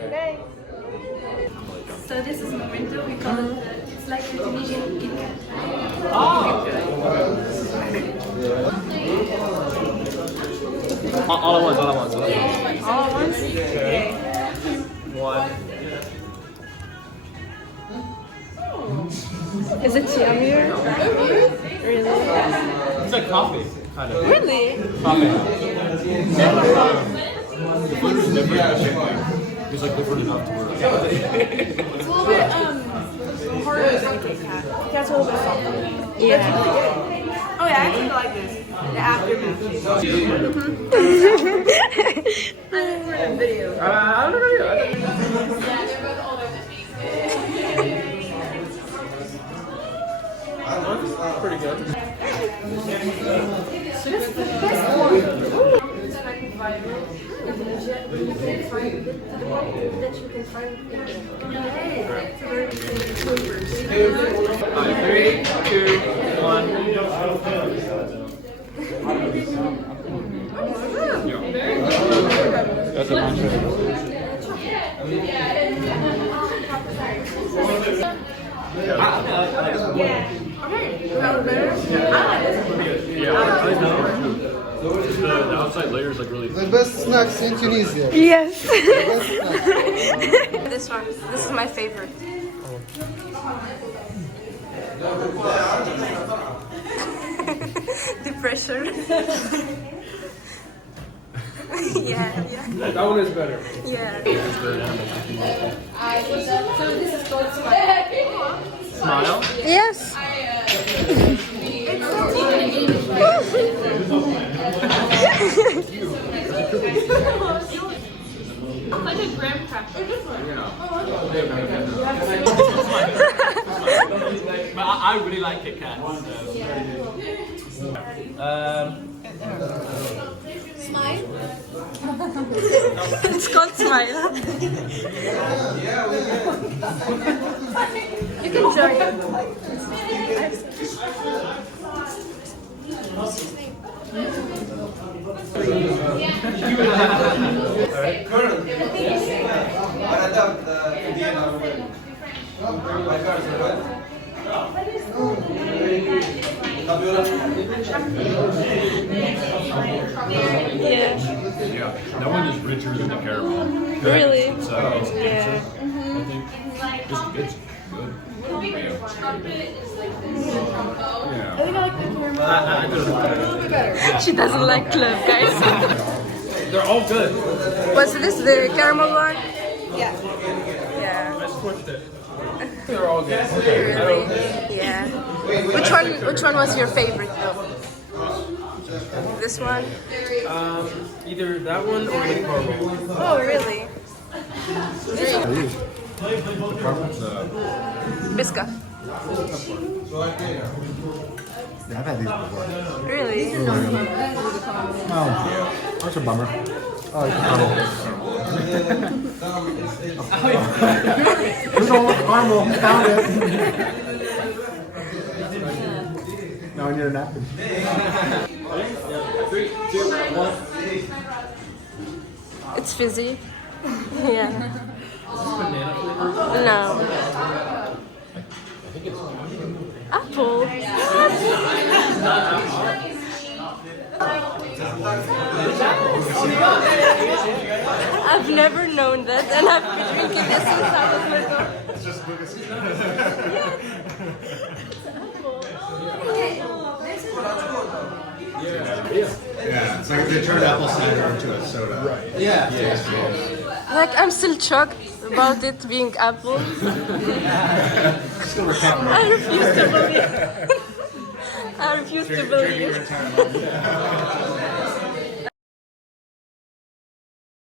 Okay. So this is Momento. We call it. It's like the Tunisian Kit Kat. All at once, all at once. All at once? Okay. One. Is it yummier? Really? It's like coffee, kind of. Really? Coffee. The food is different. It's like different enough to work. It's a little bit harder than Kit Kat. Kit Kat's a little bit softer. Yeah. That's really good. Oh yeah, I actually like this. The aftermath. I didn't put it in video. I don't know. Pretty good. So this is the best one. That you can find in Three, two, one. That's a bunch of the outside layer is like really. The best snacks in Tunisia. Yes. The best snacks. This one. This is my favorite. The pressure. Yeah. That one is better. Yeah. So this is called Smile. Yes. Like a graham cracker. But I really like Kit Kat. Smile. It's called Smile. You can join. Yeah. Yeah, that one is richer than the caramel. Really? So, Yeah. I think it's good. Yeah. She doesn't like club, guys. They're all good. What's this? The caramel one? Yeah. I Yeah. squished it. They're all good. Really? Yeah. Which one was your favorite though? This one? Either that one or the caramel. Oh, really? Biscuit. Yeah, I've had these before. Really? Oh, that's a bummer. Oh, it's caramel. There's all caramel. Found it. Now I need a napkin. 3, 2, 1. It's fizzy. Yeah. Banana flavor. No. I think it's Apple. I've never known that, and I've been drinking this since I was little. It's just Lucas. Yeah, it's like they turned apple cider into a soda. Right. Yeah. Like, I'm still shocked about it being apple. Still recovering. I refuse to believe. I refuse to believe. Drinking your entire life.